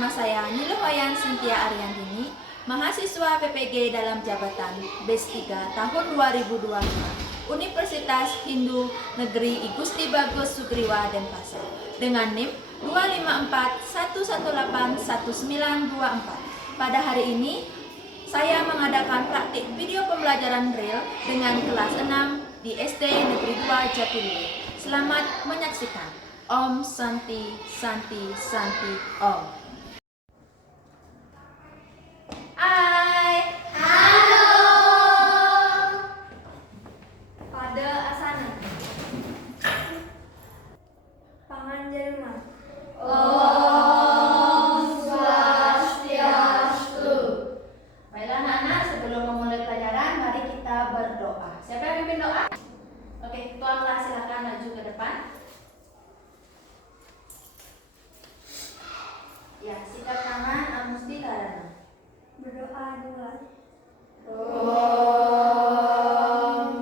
Nama saya Niluhoyan Cynthia Ariantini, mahasiswa PPG dalam jabatan BES 3 tahun 2025, Universitas Hindu Negeri I Gusti Bagus Sugriwa Denpasar, dengan NIM 25411811924. Pada hari ini, saya mengadakan praktik video pembelajaran drill dengan kelas 6 di SD Negeri 2 Jatiluhur. Selamat menyaksikan. Om Santi Santi Santi Om. Hai. Halo. Pada asana. Pangan Jerman. Om Swastiastu. Baiklah anak-anak, sebelum memulai pelajaran, mari kita berdoa. Siapa yang pimpin doa? Oke, tuanlah silakan maju ke depan. Ya, sikap tangan Amusti Karana. Berdoa dulu. Om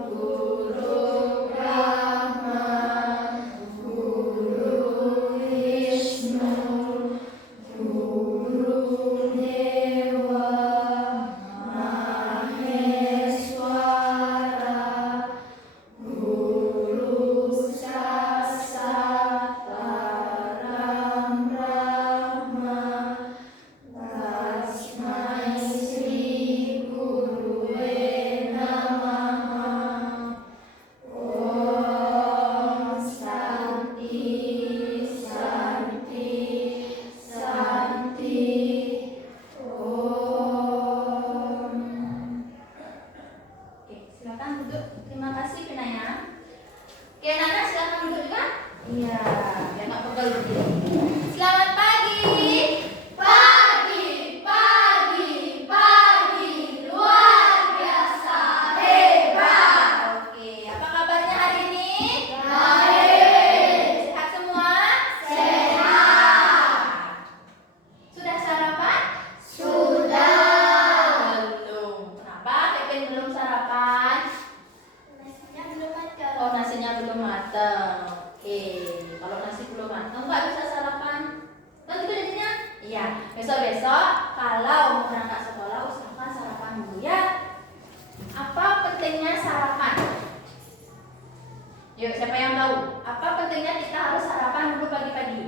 Guru Brahma, Guru Vishnu, Guru Dewa Maheswara, Guru Saksata Param Brahma, Tasmai Sri Guruwe Namaha. Om Santi Santi Santi Om. Oke, silakan duduk. Terima kasih Pinaya. Oke, anak-anak silakan duduk juga. Iya, biar nggak pegel begini. Selamat pagi. Pagi, pagi, pagi, luar biasa hebat. Oke, apa kabarnya hari ini? Baik. Sehat semua? Sehat. Sudah sarapan? Sudah. Belum. Kenapa Kevin belum sarapan? Nasinya belum matang. Oh, nasinya belum matang. Oke, kalau nasi belum matang nggak bisa sarapan. Kan gitu jadinya? Iya. Besok-besok kalau mau berangkat sekolah usahakan sarapan dulu ya. Apa pentingnya sarapan? Yuk, siapa yang tahu? Apa pentingnya kita harus sarapan dulu pagi-pagi?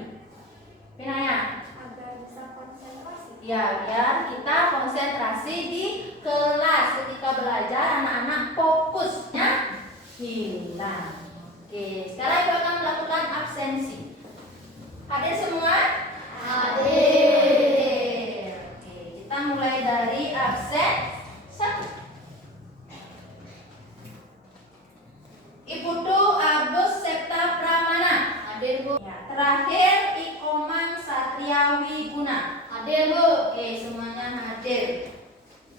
Pinaya? Agar bisa konsentrasi. Ya, biar kita konsentrasi di kelas. Ketika belajar, anak-anak fokusnya hilang. Oke, sekarang kita akan melakukan absensi. Hadir semua? Hadir. Oke, kita mulai dari absen 1. Iputu Agus Septa Pramana. Hadir Bu. Ya, terakhir Ikomang Satria Wiguna. Hadir Bu. Oke, semuanya hadir.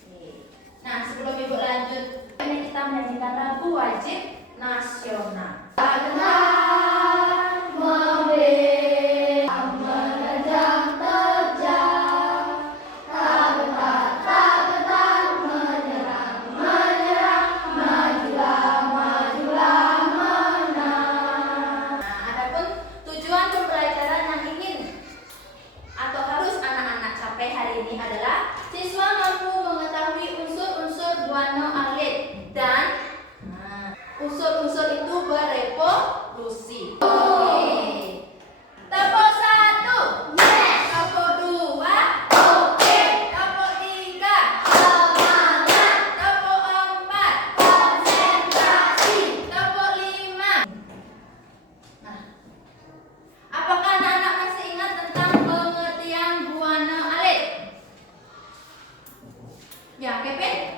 Oke. Nah, sebelum Ibu lanjut, ini kita menyanyikan lagu wajib nasional. Tangan membela menedang terjang, tak gentar menyerang, majulah menang. Nah, adapun tujuan pembelajaran yang ingin atau harus anak-anak capai hari ini adalah siswa mampu mengetahui unsur-unsur guano alit dan unsur-unsur itu berevolusi. Oke. Tepuk 1. Yes. Tepuk 2. Oke. Tepuk 3. Semangat. Tepuk 4. Konsentrasi. Tepuk 5. Nah, apakah anak-anak masih ingat tentang pengertian guano alit? Ya, Kevin?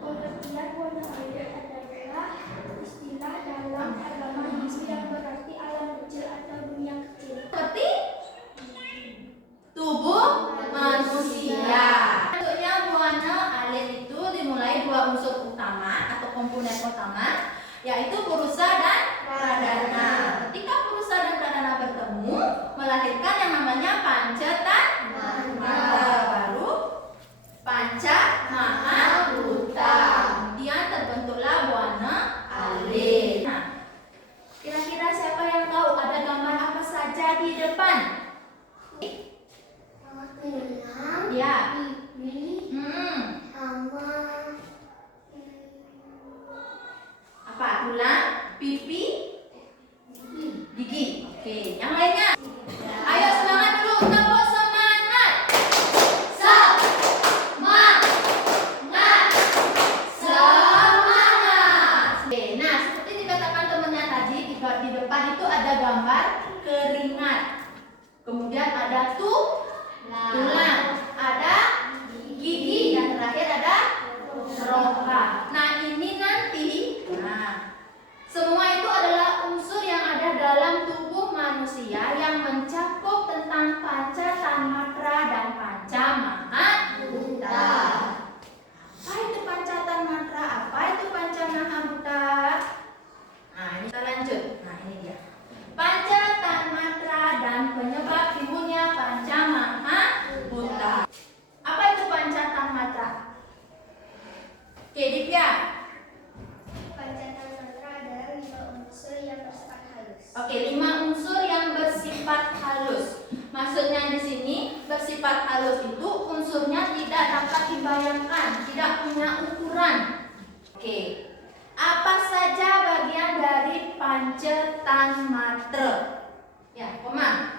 Pengertian warna air adalah istilah dalam agama Hindu yang berarti alam kecil atau dunia kecil. Seperti tubuh manusia. Bentuknya guano alit itu dimulai 2 unsur utama atau komponen utama, yaitu purusa dan pradana. Ketika purusa dan pradana bertemu, melahirkan yang namanya pancatandara, baru panca maha buta. Kemudian terbentuklah guano alit. Nah, kira-kira siapa yang tahu ada gambar apa saja di depan? Oke, yang lainnya. Ayo semangat dulu, tepuk semangat. Semangat. Oke, nah seperti dikatakan temannya tadi, di depan itu ada gambar keringat. Kemudian ada tulang, ada gigi, dan terakhir ada rongga. Nah ini nanti, semua itu adalah unsur yang ada dalam tubuh manusia yang mencakup tentang panca tanmatra dan panca mahabhuta. Apa itu panca tanmatra? Apa itu panca mahabhuta? Nah ini kita lanjut. Nah ini dia. Panca tanmatra dan penyebab timbulnya panca mahabhuta. Apa itu panca tanmatra? Oke, Divya. Panca tanmatra adalah 5 unsur yang bersifat halus. Oke, 5 unsur yang bersifat halus. Maksudnya di sini bersifat halus itu unsurnya tidak dapat dibayangkan, tidak punya ukuran. Oke, apa saja bagian dari panca tanmatra? Ya, Koma.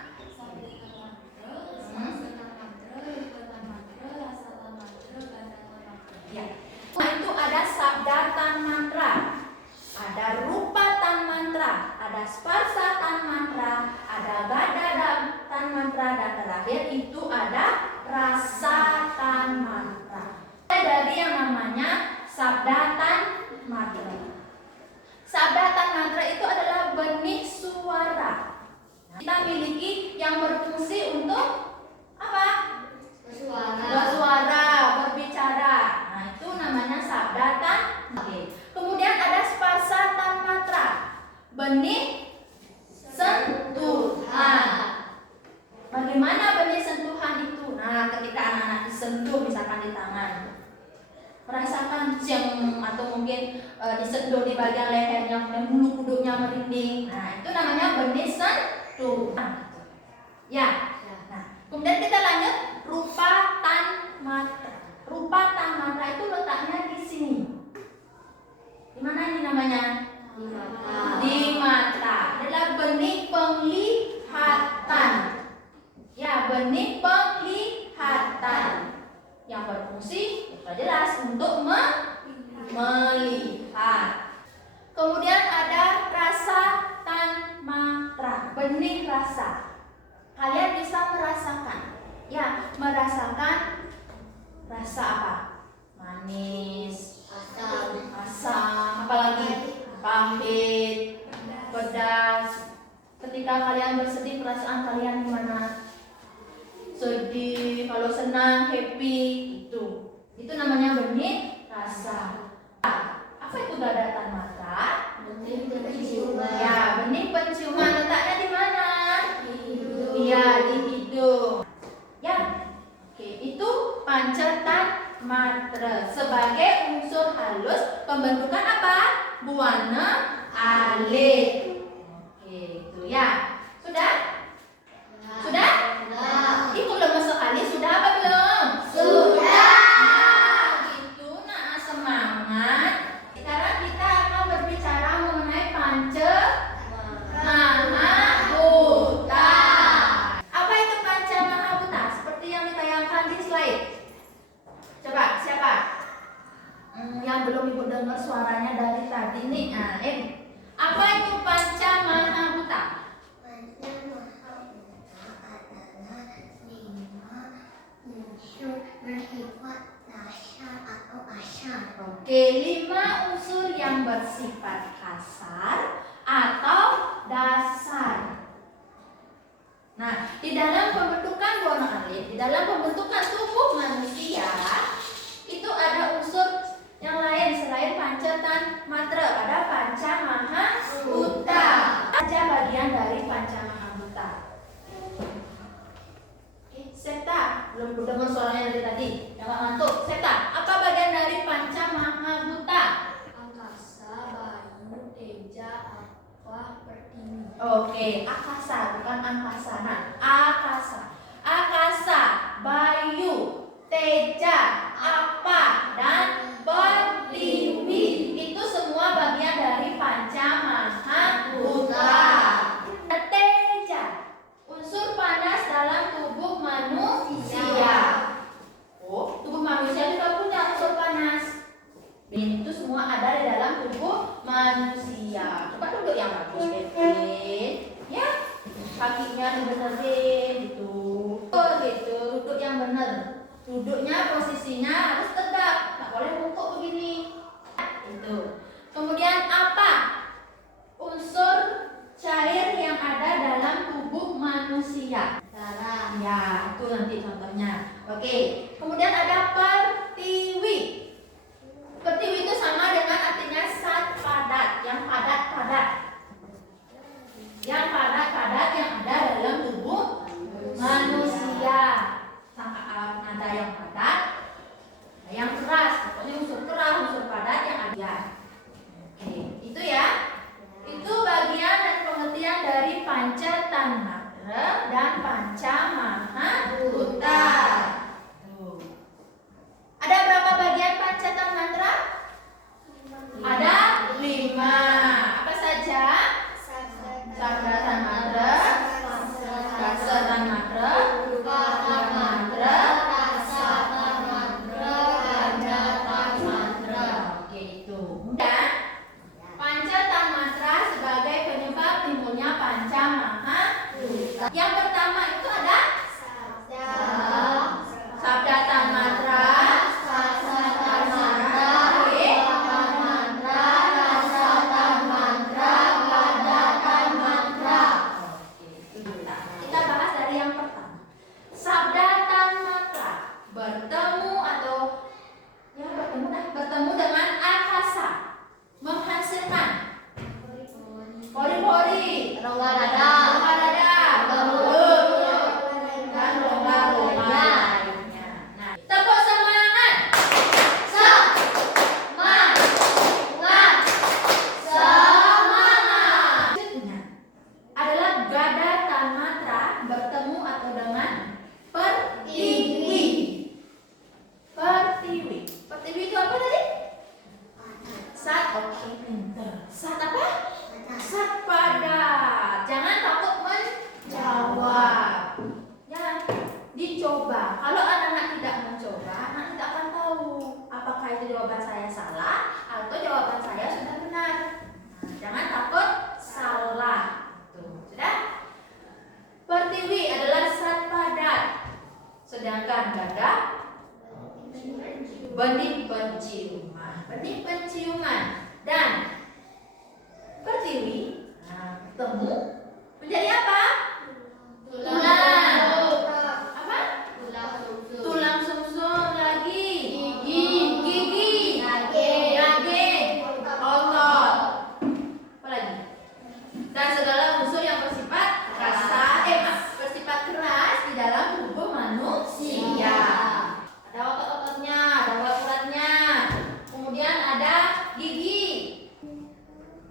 Ya. Nah, itu ada sabda tanmatra, ada rupa tanmatra, ada sparsa tanmatra, ada gada tanmatra, dan terakhir itu ada rasa tanmatra. Dari yang namanya sabda tanmatra. Sabda tanmatra itu adalah benih suara. Kita miliki yang berfungsi untuk apa? Bersuara, berbicara. Nah, itu namanya sabda tanmatra. Kemudian ada sparsa tanmatra, benih sentuhan. Bagaimana benih sentuhan itu? Nah, ketika anak-anak disentuh misalkan di tangan, merasakan jeng atau mungkin disentuh di bagian lehernya, kemudian bulu kuduknya merinding. Nah, itu namanya benih sentuhan. Ya. Nah, kemudian kita lanjut rupa tanmatra. Rupa tanmatra itu letaknya di sini. Di mana ini namanya? Di mata. Adalah benih penglihatan. Ya, benih penglihatan yang berfungsi sudah jelas untuk melihat. Kemudian ada rasa tanmatra, benih rasa. Kalian bisa merasakan, ya, merasakan rasa apa? Manis, asam, apalagi pahit, pedas. Ketika kalian bersedih, perasaan kalian gimana? Sedih, kalau senang, happy, itu namanya benih rasa. Apa itu gada tanmatra? Benih penciuman. Ya, benih penciuman. Letaknya di mana? Iya, di hidung. Ya, oke, itu panca tanmatra sebagai unsur halus pembentukan apa? Buana alit. Oke, itu ya. Sudah? Sudah? Itu lemes sekali. Sudah apa belum? Sudah. Itu nah semangat. Sekarang kita akan berbicara mengenai panca mahabhuta. Apa itu panca mahabhuta? Seperti yang ditayangkan di slide. Coba siapa? Yang belum ibu dengar suaranya dari tadi nih. Nah, apa itu panca mahabhuta? Panca mahabhuta adalah 5 unsur bersifat dasar atau asal. Oke, 5 unsur yang bersifat kasar atau dasar. Nah, di dalam pembentukan buana alit, di dalam pembentukan tubuh manusia, itu ada unsur yang lain selain panca tanmatra. Ada panca mahabhuta. Saja bagian dari panca mahabhuta. Septa, belum dengar suaranya dari tadi. Jangan ngantuk. Septa, apa bagian dari panca mahabhuta? Angkasa, bayu, teja, apa, pertiwi. Oke, akasa bukan angkasa. Nah, akasa, bayu, teja, apa, dan pertiwi. Itu semua bagian dari panca mahabhuta. Teja yang dibenerin gitu. Oh gitu, duduk yang benar. Duduknya posisinya harus tegak, nggak boleh bungkuk begini. Itu. Kemudian apa unsur cair yang ada dalam tubuh manusia? Darah. Ya, itu nanti contohnya. Oke. Kemudian ada pertiwi. Pertiwi itu sama dengan artinya zat padat, yang padat-padat. Yang padat-padat yang ada dalam tubuh manusia. Ada yang padat, ada yang keras. Pokoknya unsur keras, unsur padat yang ada. Oke, itu ya. Itu bagian dan pengertian dari Panca Tanmatra dan Panca Mahabhuta. Ada berapa bagian Panca Tanmatra? Ada 5. Apa saja? Sabda Tanmatra, Rasa Tanmatra, Rupata Tanmatra, Rasa Tanmatra, Ganda Tanmatra. Oke, itu. Dan Panca Tanmatra sebagai penyebab timbulnya Panca Mahabhuta. Yang pertama itu ada Sabda Tanmatra, Rasa Tanmatra, Rasa Tanmatra, Ganda Tanmatra. Kita bahas dari yang pertama. Sabda Tanmatra bertemu atau ya bertemu dengan akasa, menghasilkan pori-pori, rongga dada, dan rongga-rongga lainnya. Nah, tepuk semangat. Semangat. Selanjutnya adalah Gada Tanmatra bertemu atau dengan pertiwi. Pertiwi itu apa tadi? Zat. Oke, pinter. Zat apa? Zat padat. Jangan takut menjawab. Ya, dicoba. Kalau anak-anak tidak mencoba, anak tidak akan tahu apakah itu jawaban saya salah atau jawaban saya sudah benar. Nah, jangan takut salah. Tuh, sudah? Pertiwi adalah zat padat. Sedangkan gada benih penciuman. Dan pertiwi bertemu menjadi apa? Tulang. Apa? Tulang sumsum lagi. Gigi. Daging. Otot. Apa lagi? Dan segala unsur yang bersifat bersifat keras di dalam tubuh manusia. Ada otot-ototnya, ada urat-uratnya. Kemudian ada gigi.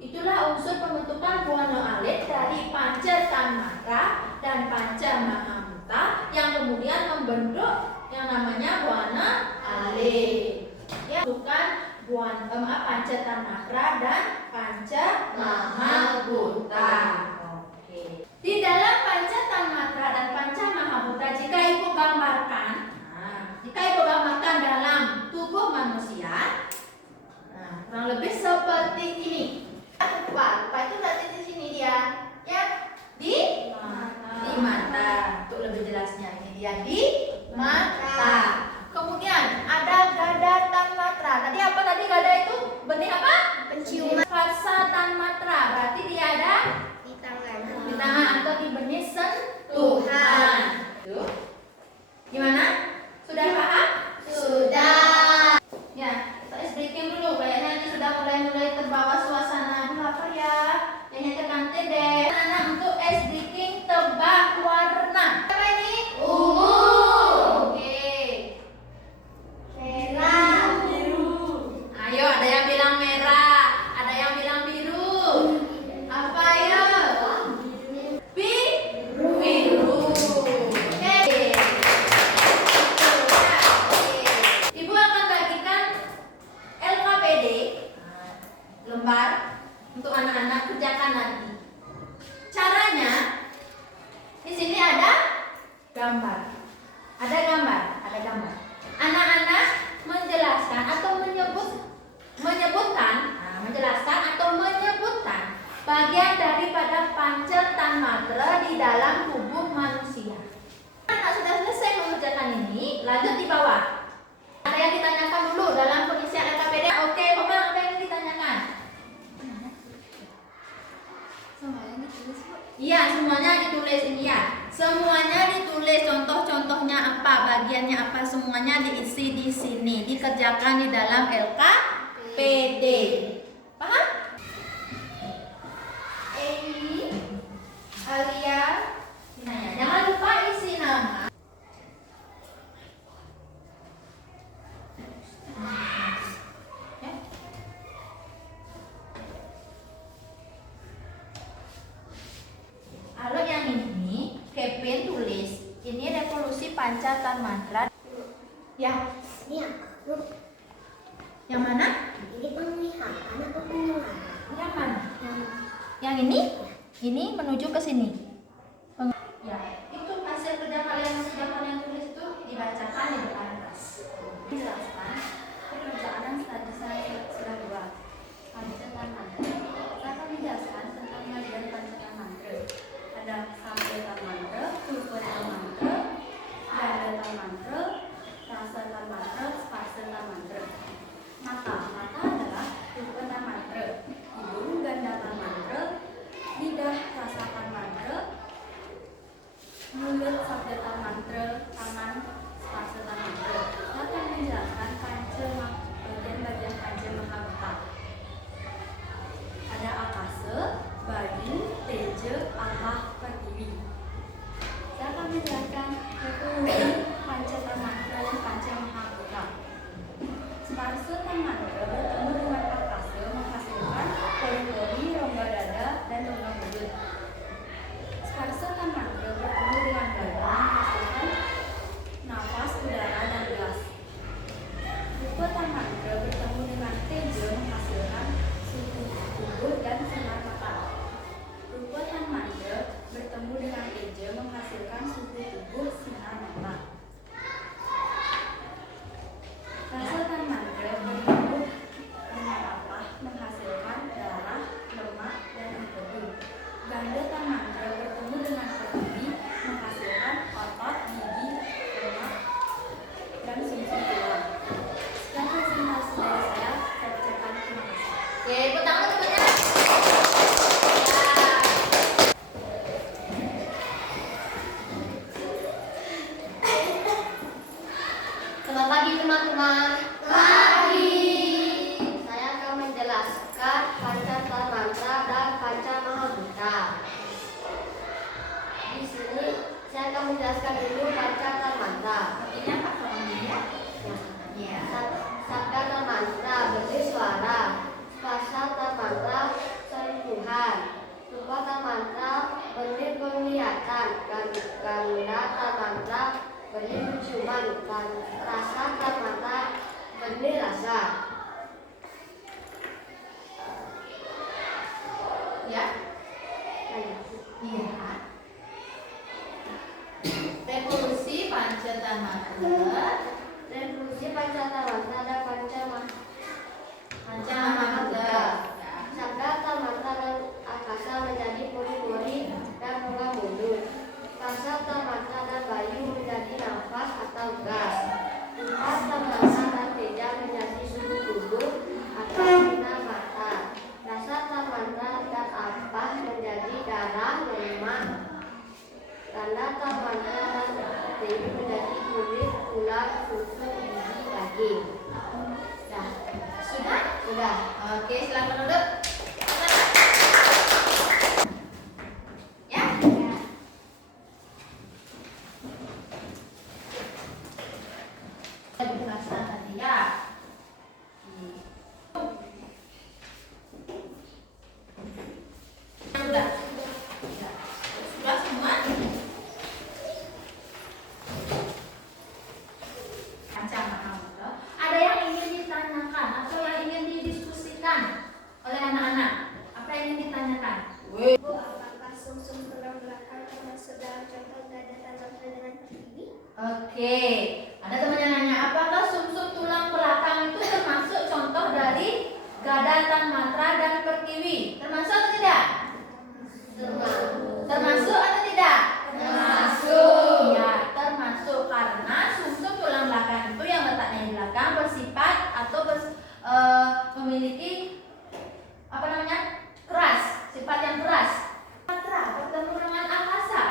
Itulah unsur pembentukan guano alit dari Panca Tanmatra dan Panca Mahabhuta yang kemudian membentuk yang namanya guano alit. Ya, bukan Panca Tanmatra dan Panca Mahabhuta. Oke. Di dalam Panca Tanmatra dan Panca Mahabhuta jika ibu gambarkan dalam tubuh manusia, kurang lebih seperti ini. Lupa itu berarti di sini dia, ya, di mata. Untuk lebih jelasnya ini dia di mata. Kemudian ada Gada Tanmatra. Tadi apa tadi gada itu? Benih apa? Penciuman. Rasa Tanmatra berarti dia ada di tangan atau di benih sentuhan. Tuh. Gimana? Sudah paham? Sudah. Ya, kita ice breaking dulu. Kayaknya nanti sudah mulai terbawa suasana. Aduh, lapar ya. Yang tekan deh. Anak untuk ice breaking tebak warna. Apa ini? Ungu. Oke. Merah. Biru. Ayo, ada yang bilang merah, ada yang bilang biru. Apa ya? Biru. ditulis ini ya. Semuanya ditulis, contoh-contohnya apa, bagiannya apa, semuanya diisi di sini, dikerjakan di dalam LKPD. Paham? Eni, Alia, Hinaya. Jangan lupa isi nama. Ya. Kalau yang ini, Kevin tulis, ini revolusi panca tanmantra. Ya, Ini aku. yang mana? Ini penglihatan atau pendengaran? Yang mana? Yang ini menuju ke sini. Ya, itu hasil kerja kalian yang sudah kalian tulis itu dibacakan di depan kelas. Jelaskan pekerjaan yang tadi saya sudah buat. Pancetan mantra. Saya akan menjelaskan tentang bagian pancetan mantra. Ada sampetan mantra, tupetan mantra, gandatan mantra, rasetan mantra, sparsetan mantra. Mata adalah tupetan mantra, hidung gandatan mantra, lidah rasakan mantra, mulut sabdatan mantra, tangan sparsetan mantra. Saya akan menjelaskan bagian-bagian panca mahabhuta. Ada akasa, bayu, teja, apa, pertiwi. Saya akan menjelaskan revolusi panca tanmantra dan panca mahabhuta. Sparsetan mantra bertemu dengan akasa menghasilkan pori-pori, rongga dada, dan rongga mulut. Sparsetan mantra bertemu dengan bayu menghasilkan nafas, udara, dan gas. Tupetan mantra bertemu dengan teja menghasilkan suhu tubuh dan sinar mata. Tupetan mantra bertemu dengan teja menghasilkan suhu tubuh, sinar mata. Rasetan mantra bertemu dengan apa menghasilkan darah, lemak, dan empedu. Gandatan mantra bertemu dengan pertiwi menghasilkan otot, gigi, lemak, dan sumsum tulang. Sekian presentasi dari saya ucapkan terima kasih. Oke, tepuk tangan teman-teman. Selamat pagi teman-teman. Pagi. Saya akan menjelaskan panca tanmantra dan panca mahabhuta. Di sini saya akan menjelaskan dulu panca tanmantra. Artinya apa teman-teman? Ya. Sabda tanmantra bentuk suara. Spasa tanmantra sentuhan. Rupa tanmantra bentuk penglihatan. Ganda tanmantra bentuk penciuman. Rasa tanmantra bentuk rasa. Ya? Iya. Revolusi panca tanmantra. Revolusi panca tanmantra dan panca mahabhuta. Sabda tanmantra dan akasa menjadi pori-pori dan rongga mulut. Rasa tanmantra dan bayu menjadi nafas atau gas. Rupa tanmantra dan teja menjadi suhu tubuh atau sinar mata. Rasa tanmantra dan apa menjadi darah, lemak. Ganda tanmantra dan pertiwi menjadi kulit, tulang, susu, gigi, daging. Sudah? Sudah. Oke, silakan duduk. Ya? Dijelaskan tadi ya. Sudah. Sudah semua? Panca mahabhuta. Ada yang ingin ditanyakan atau yang ingin didiskusikan oleh anak-anak? Apa yang ingin ditanyakan? Bu, apakah sumsum tulang belakang termasuk dalam contoh ganda tanmantra dengan pertiwi? Oke, ada teman yang nanya, apakah sumsum tulang belakang itu termasuk contoh dari gada tanmantra dan pertiwi? Termasuk atau tidak? Termasuk atau tidak? Termasuk. Ya, termasuk karena sumsum tulang belakang itu yang letaknya di belakang bersifat atau memiliki apa namanya? Keras, sifat yang keras. Tanmantra bertemu dengan akasa.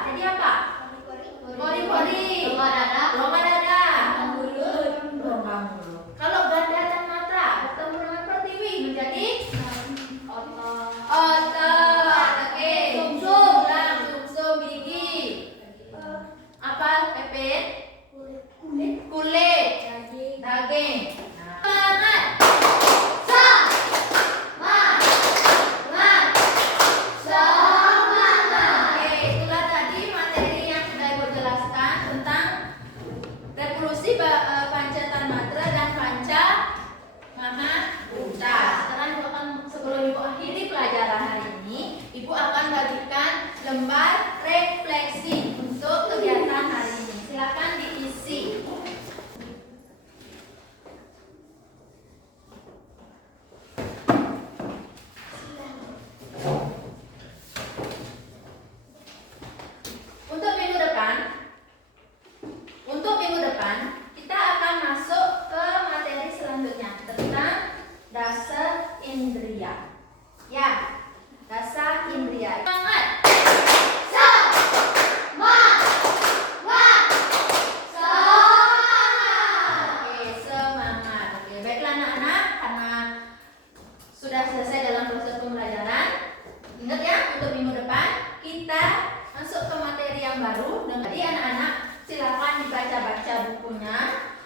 yang baru. Jadi anak-anak silakan dibaca-baca bukunya.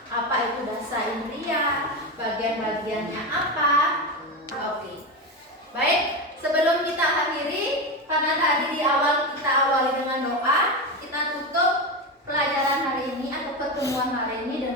Apa itu dasa indria, bagian-bagiannya apa. Oke. Baik, sebelum kita akhiri, karena tadi di awal kita awali dengan doa, kita tutup pelajaran hari ini atau pertemuan hari ini dengan